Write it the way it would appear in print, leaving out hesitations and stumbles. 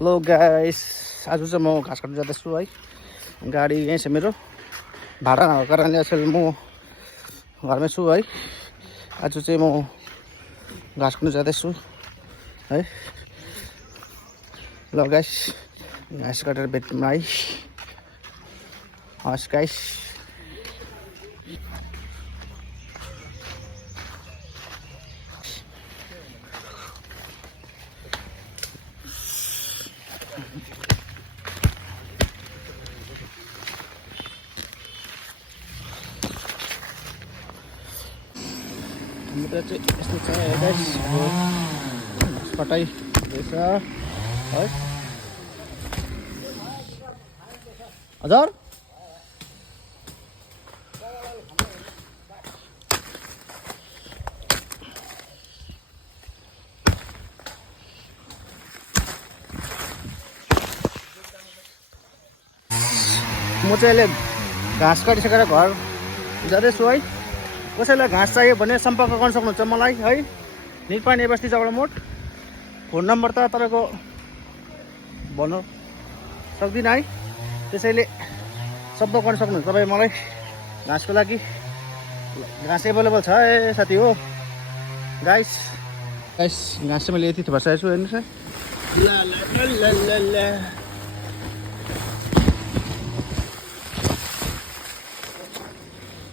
Hello guys, आज चाहिँ म घाँस काट्न जाँदैछु है। गाडी यहीँ छ मेरो। भाडा नभएको कारणले आजकल म घरमै छु है। आज चाहिँ म घाँस काट्न जाँदैछु है। ल गाइस, घाँस काटेर भेटौँ है। हस् गाइस, मेरो चाहिँ यस्तो छ गाइस। घाँस कटाइ हुँदैछ है। हजुर म चाहिँ अहिले घाँस काटिसकेर घर जाँदैछु है। कसैलाई घाँस चाहियो भने सम्पर्क गर्न सक्नुहुन्छ मलाई है। निरपानी बस्ती जगडमोड। फोन नम्बर त तपाईँको भन्नु सक्दिनँ है। त्यसैले सम्पर्क गर्न सक्नुहुन्छ तपाईँ मलाई घाँसको लागि। घाँस एभाइलेबल छ है साथी हो गाइस। घाँस चाहिँ मैले यति थुपारिसकेको छु हेर्नुहोस् है। ल